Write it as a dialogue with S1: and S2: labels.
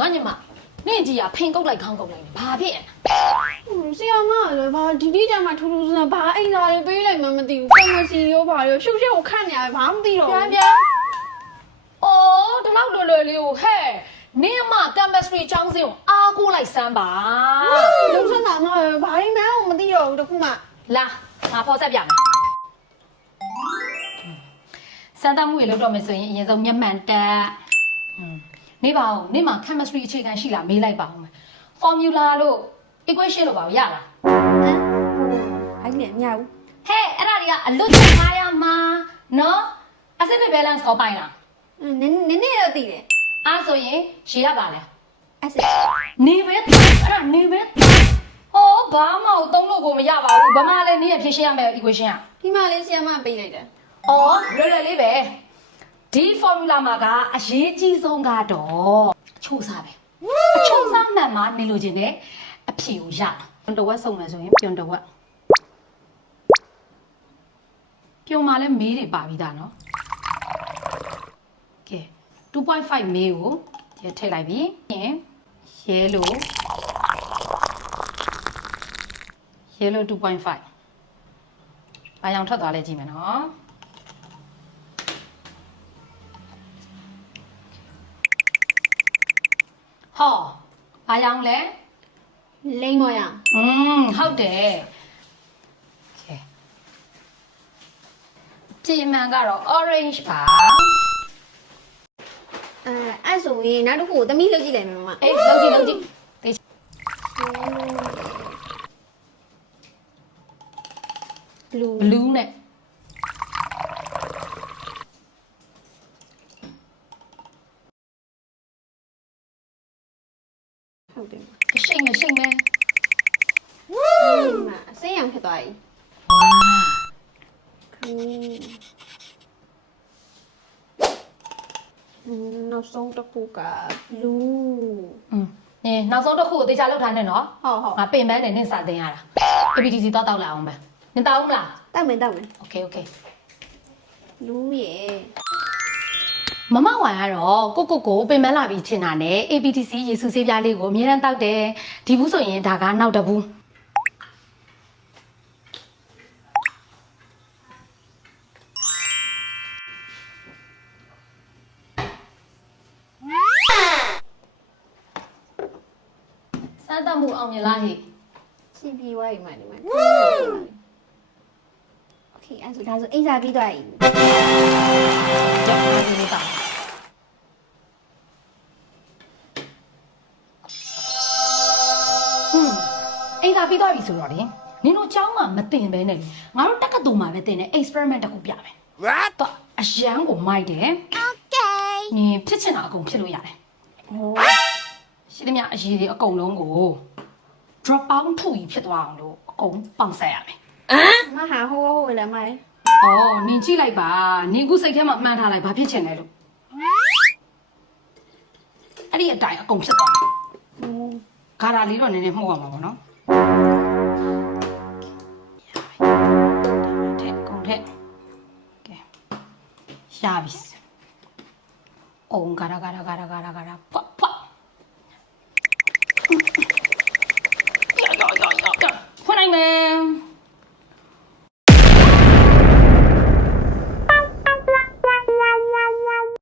S1: ငါညီမနင့်ကြီးကဖိန်ကုတ်လိုက်ခေါင်းကုတ်လိုက်နေဘာဖြစ်လဲ
S2: ဆရာမလည်းဘာဒီဒီကျမှထူးထူးဆန်းဆန်းဘာအိမ်သာတွေပေးလိုက်မှမသိဘူးကမ္မစီရောဘာရောရှုပ်ရှုပ်ကိုခန့်နေရတယ်ဘာမှမသိတော့
S1: ပြန်
S2: ဘူး
S1: ပြန်အော်ဒီလောက်လွယ်လွယ်လေးကိုဟဲ့နင့်အမ chemistry ကျောင်းစင်းကိုအားကိုးလိုက်စမ်းပါ
S2: လုံးစမ်းတာမဟုတ်ဘာရင်မှန်းမသိတော့ဘူးတခုမှ
S1: လာငါဖော်ဆက်ပြမယ်စမ်းသပ်မှုတွေလုပ်တော့မယ်ဆိုရင်အရင်ဆုံးမျက်မှန်တက်อืม နေပါဦးနေမှာ chemistry အခြေခံရှိလားမေးလိုက်ပါဦးမယ် formula လို့ equation လို့ပါဦးရလား
S2: ဟမ်ဟိုင်းနဲ့မရဘူး
S1: ဟဲ့အဲ့ဒါတွေကအလွတ်ချက်ထားရမှာနော် acidic balance ကိုပိုင်လား
S2: နည်းနည်းနည်းတော့သိတယ်
S1: အားဆိုရင်ရေရပါလဲ
S2: acid
S1: နေပဲအဲ့ဒါနေပဲဟောဘာမှမသုံးလို့ကိုမရပါဘူးဘာမှလည်းနည်းရဖြည့်ရှင်းရမယ် equation อ่ะ
S2: ဒီမှာလေးဆရာမပေးလိုက်တယ်။
S1: အော်လွယ်လွယ်လေးပဲ။ ဒီ formula မှာကအရေးကြီးဆုံးကတော့အချိုးစားပဲ။အချိုးစားမှန်မှနေလို့ခြင်းနဲ့အဖြေကိုရတာ။ပြုံတဝက်စုံမယ်ဆိုရင်ပြုံတဝက်။ပြုံမှာလည်းမေးတွေပါပြီးသားနော်။ကဲ2.5မေးကိုဒီထည့်လိုက်ပြီ။ရင် yellow yellow 2.5ဘာရောင်ထွက်သွားလဲကြည့်မယ်နော် ဟောဘာရောင်လဲ
S2: လိမ့်မော်ရ
S1: อืมဟုတ်တယ်ကဲကြည်မှန်ကတော့ orange ပါ
S2: အဲအဲ့ဆိုရင်နောက်တစ်ခုကိုသမီးလုပ်ကြည့်လိုက်မယ်မမ
S1: အေးလုံးကြည့်လုံးကြည့်တေး
S2: ဘလူး
S1: blue နဲ့
S2: ဟုတ်တယ်အ
S1: ရှိန်အရှိန်ပဲ
S2: ဝူးမအစိမ်းရောင်ဖြစ်သွားပြီခင်းနောက်ဆုံးတစ်ခုက blue
S1: อืมနေနောက်ဆုံးတစ်ခုကိုတေချာလောက်ထားနေနော်
S2: ဟုတ်ဟုတ်
S1: ငါပင်ပန်းနေနင့်စာတင်ရတာ ABDC တော့တောက်လာအောင်ပဲနင်တောက်အောင်မလား
S2: တောက်မယ်တောက်မယ်
S1: Okay okay
S2: လူရဲ့
S1: မမဝိုင်ကတော့ကိုကိုကိုပင်ပန်းလာပြီးချင်တာနဲ့ ABTC ရေစုဆေးပြားလေးကိုအမြဲတမ်းတောက်တယ်ဒီဘူးဆိုရင်ဒါကနောက်တစ်ဘူးစမ်းသပ်မှုအောင်မြင်လားဟိ
S2: ချီပြီးဝိုင်းမှာဒီမှာโอเคအဲ့ဆိုဒါဆိုအိမ်စာပြီးသွားပြီ
S1: ကြောက်ပါ လာပြီးသွားပြီဆိုတော့လေနင်တို့ကျောင်းမှာမတင်ပဲနဲ့လေငါတို့တက္ကသိုလ်မှာပဲတင်တယ် experiment တစ်ခုပြမယ်
S3: what
S1: တော့အရန်ကိုမိုက်တယ်
S3: okay
S1: နင်ဖြစ်ချင်တာအကုန်ဖြစ်လို့ရတယ်
S2: ဟို
S1: ရှိသမျှအရေးတွေအကုန်လုံးကို drop out ထူကြီးဖြစ်သွားအောင်လို့အကုန်ပေါင်ဆက်ရမယ်ဟ
S2: မ်မဟာဟိုးဟိုးလည်းမိုက်
S1: အော်နင်ကြည့်လိုက်ပါနင်ခုစိတ်ထဲမှာမှန်ထားလိုက်ဘာဖြစ်ချင်လဲလို့အဲ့ဒီအတိုင်းအကုန်ဖြစ်သွားတယ်ဂါရာလေးတော့နည်းနည်းမှုတ်အောင်ပါဘောနော် က်ကဲရပြီ။အုံဂါရာဂါရာဂါရာဂါရာဂါရာဖွ